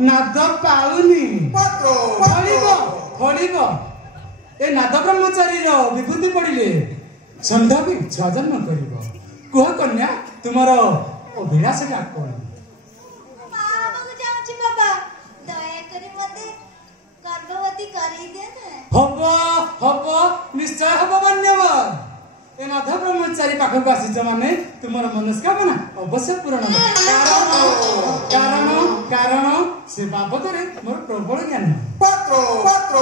नाद पाऊनी ए नाद ब्रह्मचारी विभूति पड़े संध्या भी इच्छा जन्म कर कह कन्या तुम अभिलाष क्या कौन हम हम निश्चय हम मान्यवर ए नाथ ब्रह्मचारी पाखक आसीच माने तुमर मनस्कामना अवश्य पूर्ण कारण कारण से बाबद रे मोर प्रबल ज्ञान पत्र पत्र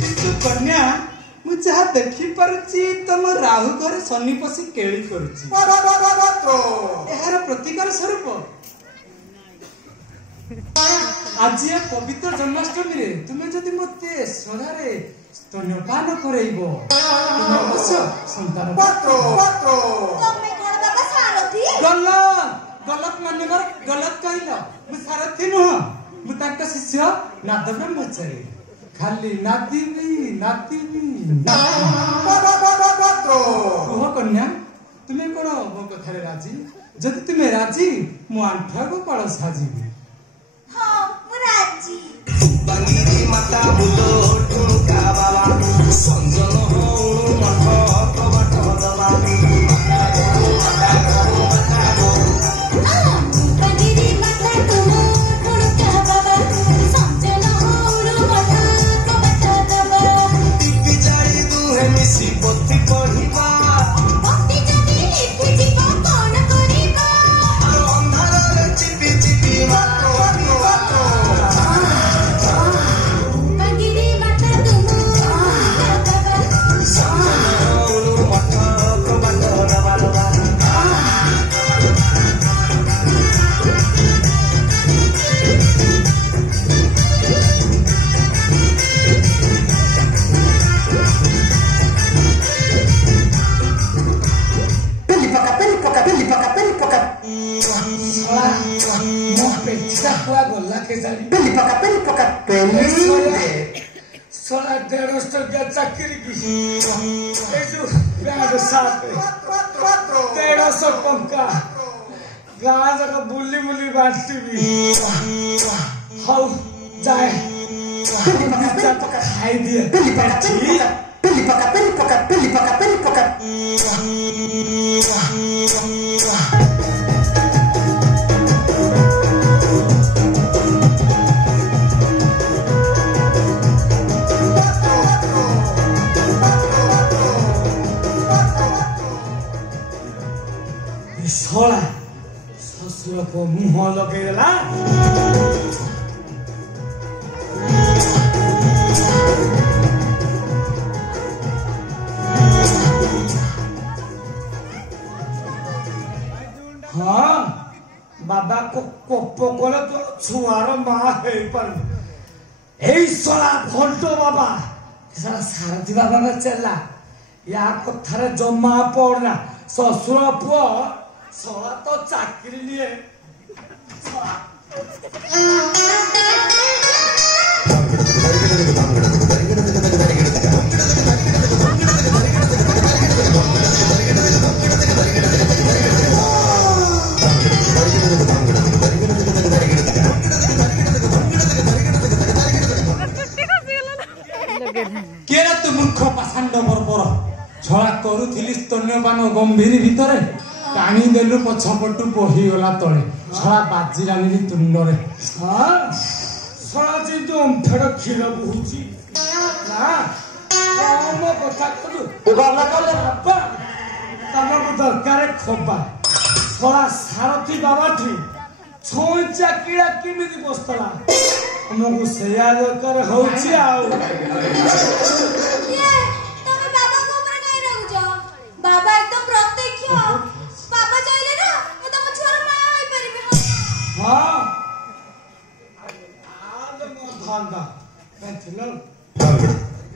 किंतु कन्या मु जहा देखि परछि तुम राहु घर शनि पसी केळी करछि पत्र एहार प्रतिकार स्वरूप आज पवित्र जन्माष्टमी रे तुम्हें जदि मते सदारे स्तन्यपान करैबो तुम अवश्य संतान पत्र पत्र तमे कोन बाबा सारथी गलत गलत मान्यवर गलत कहला मु सारथी न मु ताका शिष्य नाद ब्रह्मचारी खाली नातीवी पत्र कह कन्या तुमे कोन मो कथारे राजी जदि तुमे राजी मु आंठा को पळ साजीबी हाँ मुराजी बंगीरी माता बुलो टुका बाबा संजन हो मठ कबट दबा बंगीरी माता तुमो टुका बाबा संजन हो मठ कबट दबा टिपी जाई दुहे मिसी पति पढ़िबा पति जदी लिखि जीव कोन करिबा अंधार रे चिपी चिपी मातो सोला 150 टका चाकरी की जो प्याज साथ 1300 टका गाँव जगह बुली बांटती भी हाउ जाए खाई दिया सोला ससुर को मुँह लगेला हाँ बाबा को कोप तो छुआर माँ है पर सोला भंटो बाबा सारा सारथी बाबा में चला या कथार जमा पड़ना ससुर पुआ सोला तो चाकरी लिए केरा तु मूर्ख पाषाण्ड बर्बर छड़ा करुथिली स्तन्यपान ଗମ୍ଭୀର ଭିତରେ ଟାଣି ଦେଲୁ ପଛପଟୁ ବହିଗଲା ତଳେ ଛଡ଼ା ବାଜିଲାନି ତୁଣ୍ଡରେ ଶଳା ଯେମିତି ଅମ୍ଫେଡ କ୍ଷୀର ବହୁଛି ନା କମ କଥା କଲୁ ବାପା ତମକୁ ଦରକାର ଖୋବା ଶଳା ସାରଥି ବାବାଠି ଛଇଁଚା କିଳା କେମିତି ବସିଥିଲା ତମକୁ ସେଇଆ ଦରକାର ହଉଛି ଆଉ बाबा एकदम प्रत्यक्ष बाबा चाहिले ना मैं तम छुआर मा होई परिबे हां आज मो धांदा मैं थिलो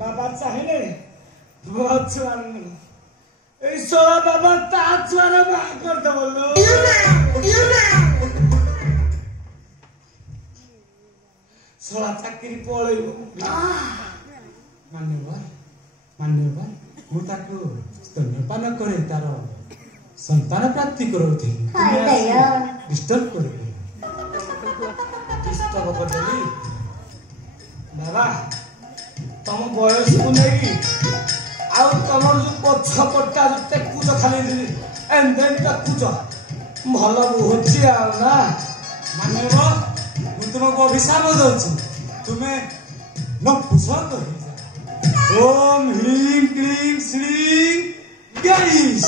बाबा चाहिले बहुत छुआर ए सोला बाबा ता छुआर मा कर दे बोलो सोला चाकरी पळेबो मान्यवर ମୁଁ ତାକୁ स्तन्यपान करे तार संतान प्राप्ति करौथि डिस्टर्ब करे डिस्टर्ब करदेली बाबा तम बयस को नहीं आउ तमर जो पछ पट्टा जते कुछ खाली एंड देन तक कुछ भलो होछि आ ना मानेबो ମୁଁ तुमको अभिशाप दउछि तुम्हें न पुसंद हो ओम ह्रीं क्लीं श्रीं गणेश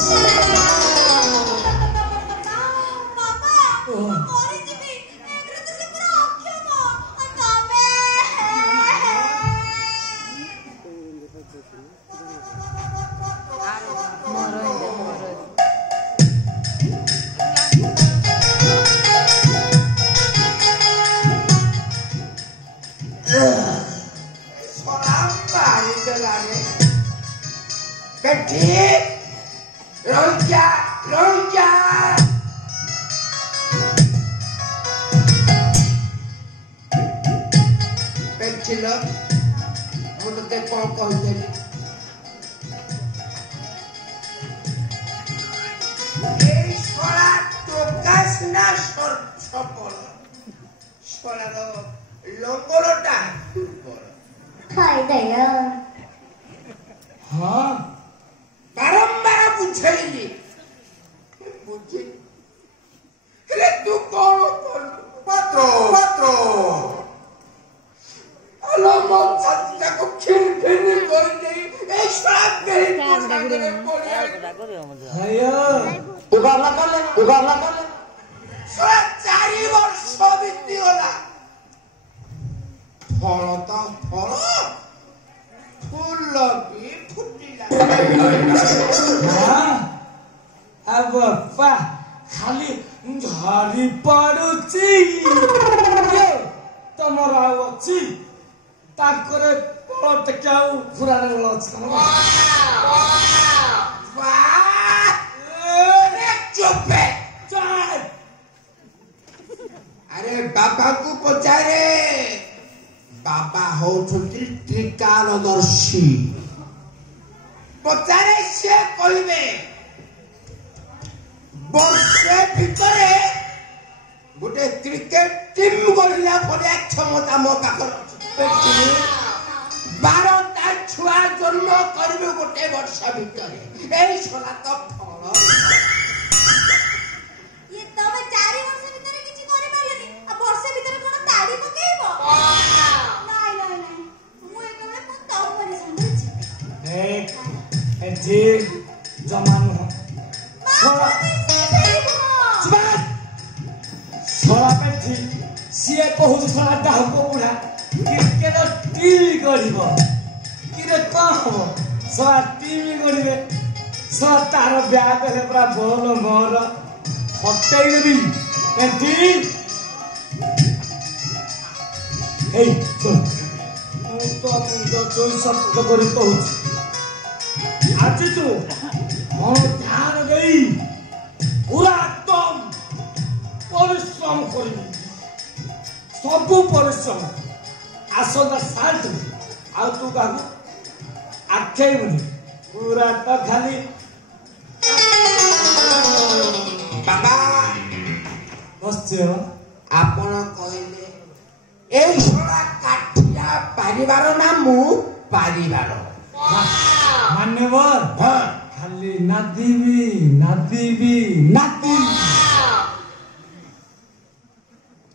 ଖାଲି ନାଦିବି ନାଦିବି ନାଦିବି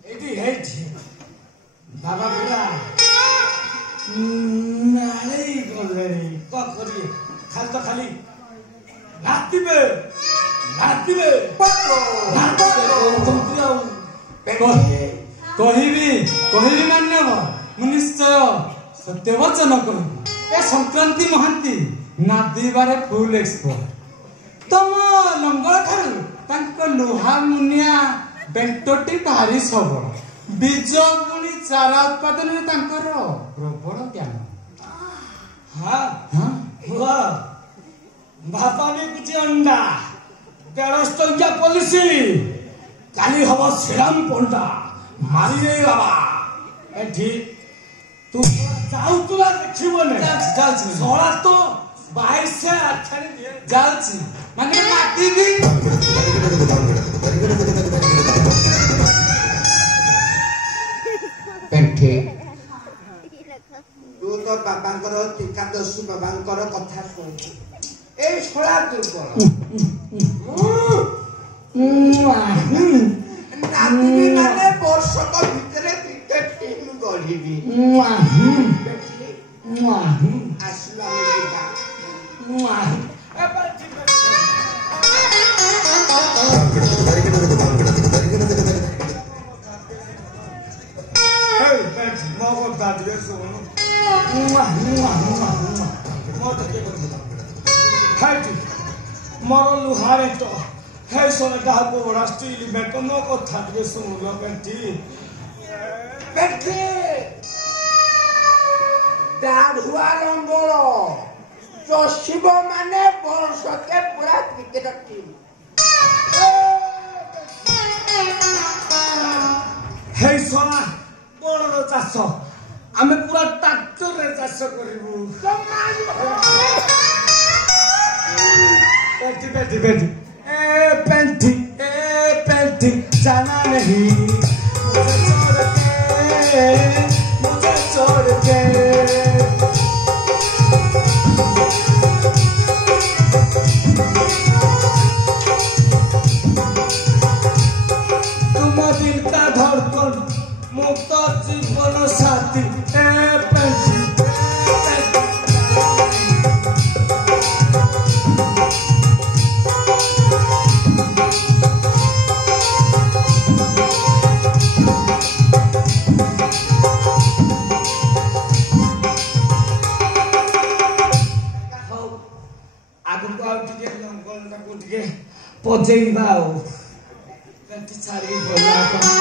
ଏଇଠି ବାବା ପୁରା ନାଳେଇ ଗଲେଣି କଣ କରିବେ ଖାଲି ତ ଖାଲି ନାଚିବେ କହୁଛନ୍ତି ଆଉ କହିବି ମାନ୍ୟବ ମୁଁ ନିଶ୍ଚୟ ସତ୍ୟ ବଚନ କହିବି ଏ ସଂକ୍ରାନ୍ତି ମହାନ୍ତି ନାଦିବାରେ ଫୁଲ ଏକ୍ସପର୍ଟ ତମ ଲଙ୍ଗଳ ଠାରୁ ତାଙ୍କ ଲୁହା ମୁନିଆ ବେଣ୍ଟଟି ଭାରି ସବଳ ବୀଜ ପୁଣି ଚାରା ଉତ୍ପାଦନରେ ତାଙ୍କର ପ୍ରବଳ ଜ୍ଞାନ ଭାପାନି କିଛି ଅଣ୍ଡା 1300 ଟଙ୍କିଆ ପଲିସି କାଲି ହବ ଶ୍ରୀରାମ ପଣ୍ଡା ମାରିଲେ ବାବା ଏଠି ତୁ ଯାଉଥିଲା ଦେଖିବନି ଯାଉଛି ଶଳା ତ 22 ଆଠାଣି ଯାଉଛି ମାନେ ନାଦିବି ତୁ ତ ବାବାଙ୍କର ଏକାଦଶୀ ବାବାଙ୍କର କଥା ଶୁଣୁଛୁ ଏଇ ଶଳା ଦୁର୍ବଳ ନାଦିବି ମାନେ ବର୍ଷକ ଭିତରେ କ୍ରିକେଟ ଟିମ୍ ଗଢିବି ଆସିଲା ମୋ କଥା ଟିକେ ଶୁଣୁ ମୋର ଲୁହାରେ ତ ହେ ଶୁଣଟା ବଡ଼ା ଷ୍ଟିଲ ବେଟ ମୋ କଥା ଟିକେ ଶୁଣିଲ ବେଟି ଦାଢୁଆ ଲଙ୍ଗଳ ଚଷିବ ମାନେ ବର୍ଷକେ ପୁରା କ୍ରିକେଟ ଟିମ୍ ହେ ଶଳା ବଳଦ ଚାଷ ଆମେ ପୁରା ଟ୍ରାକ୍ଟରରେ ଚାଷ କରିବୁ ବେଟି ए पेंटी जाना नहीं मुझे छोड़ के तुम दिल का धड़कन मुक्त जीवन साथी पेंटी ପଜେଇବା ଆଉ ଛାଡ଼ି ଗଲା